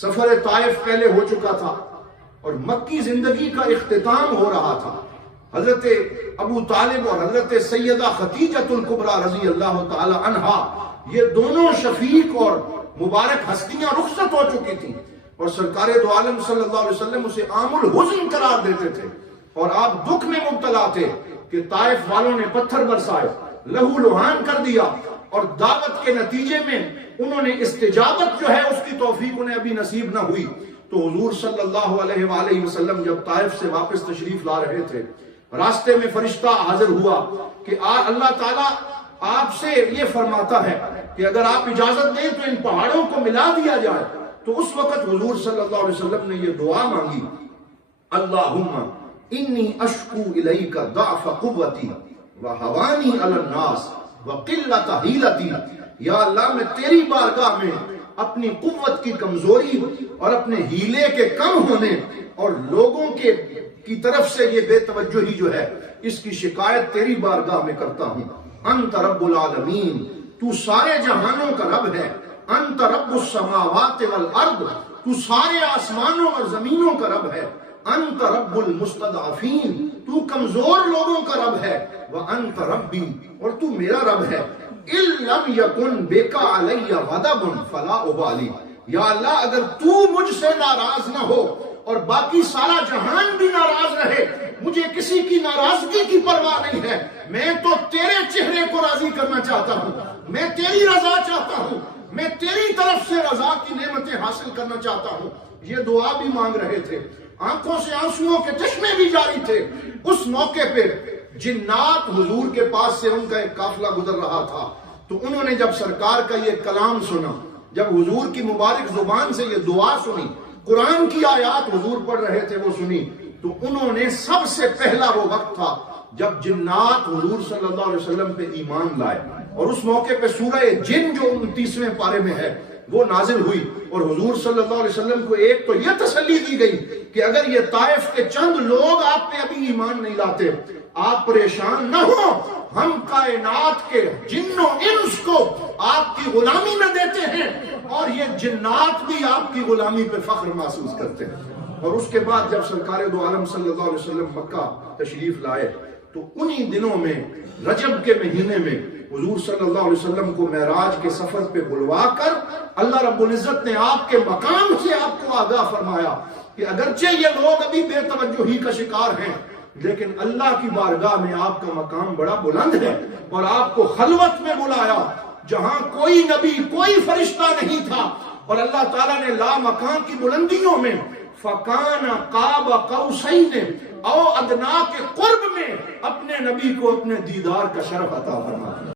سفر طائف پہلے ہو چکا تھا اور مکی زندگی کا اختتام ہو رہا تھا۔ حضرت ابو طالب اور حضرت سیدہ خدیجۃ الکبریٰ رضی اللہ تعالی عنہا، یہ دونوں شفیق اور مبارک ہستیاں رخصت ہو چکی تھیں، اور سرکار دو عالم صلی اللہ علیہ وسلم اسے عام الحزن قرار دیتے تھے، اور آپ دکھ میں مبتلا تھے کہ طائف والوں نے پتھر برسائے، لہو لہان کر دیا، اور دعوت کے نتیجے میں انہوں نے استجابت جو ہے اس کی توفیق انہیں ابھی نصیب نہ ہوئی۔ تو حضور صلی اللہ علیہ وآلہ وسلم جب طائف سے واپس تشریف لا رہے تھے، راستے میں فرشتہ حاضر ہوا کہ اللہ تعالیٰ آپ سے یہ فرماتا ہے کہ اگر آپ اجازت دیں تو ان پہاڑوں کو ملا دیا جائے۔ تو اس وقت حضور صلی اللہ علیہ وسلم نے یہ دعا مانگی، اللہم انی اشکو الیک ضعف قوتی وہوانی علی الناس وقلت حیلتی۔ یا اللہ، میں تیری بارگاہ میں اپنی قوت کی کمزوری اور اپنے ہیلے کے کم ہونے اور لوگوں کی طرف سے یہ بے توجہی جو ہے اس کی شکایت تیری بارگاہ میں کرتا ہوں۔ انت رب العالمین، تو سارے جہانوں کا رب ہے۔ انت رب السماوات والارض، تو سارے آسمانوں اور زمینوں کا رب ہے۔ انت رب المستضعفین، تو کمزور لوگوں کا رب ہے۔ وانت ربی، اور تو میرا رب ہے۔ ان لم یکن بک علی غضب فلا ابالی، یا اللہ اگر تو مجھ سے ناراض نہ ہو اور باقی سارا جہان بھی ناراض رہے، مجھے کسی کی ناراضگی کی پرواہ نہیں ہے، میں تو تیرے چہرے کو راضی کرنا چاہتا ہوں، میں تیری رضا چاہتا ہوں، میں تیری طرف سے رضا کی نعمتیں حاصل کرنا چاہتا ہوں۔ یہ دعا بھی مانگ رہے تھے، آنکھوں سے آنسوؤں کے چشمے بھی جاری تھے۔ اس موقع پہ جنات حضور کے پاس سے ان کا ایک قافلہ گزر رہا تھا، تو انہوں نے جب سرکار کا یہ کلام سنا، جب حضور کی مبارک زبان سے یہ دعا سنی، قرآن کی آیات حضور پڑھ رہے تھے وہ سنی، تو انہوں نے سب سے پہلا وہ وقت تھا جب جنات حضور صلی اللہ علیہ وسلم پہ ایمان لائے، اور اس موقع پہ سورہ جن جو 29ویں پارے میں ہے وہ نازل ہوئی، اور حضور صلی اللہ علیہ وسلم کو ایک تو یہ تسلی دی گئی کہ اگر یہ طائف کے چند لوگ آپ پہ ابھی ایمان نہیں لاتے، آپ پریشان نہ ہو، ہم کائنات کے جن و انس کو آپ کی غلامی میں دیتے ہیں، اور یہ جنات بھی آپ کی غلامی پہ فخر محسوس کرتے ہیں۔ اور اس کے بعد جب سرکار دو عالم صلی اللہ علیہ وسلم مکہ تشریف لائے، تو انہی دنوں میں رجب کے مہینے میں حضور صلی اللہ علیہ وسلم کو معراج کے سفر پہ بلوا کر اللہ رب العزت نے آپ کے مقام سے آپ کو آگاہ فرمایا کہ اگرچہ یہ لوگ ابھی بے توجہی کا شکار ہیں، لیکن اللہ کی بارگاہ میں آپ کا مقام بڑا بلند ہے، اور آپ کو خلوت میں بلایا جہاں کوئی نبی کوئی فرشتہ نہیں تھا، اور اللہ تعالیٰ نے لا مکان کی بلندیوں میں فَكَانَ قَابَ قَوْسَيْنِ او ادنا کے قرب میں اپنے نبی کو اپنے دیدار کا شرف عطا فرمایا۔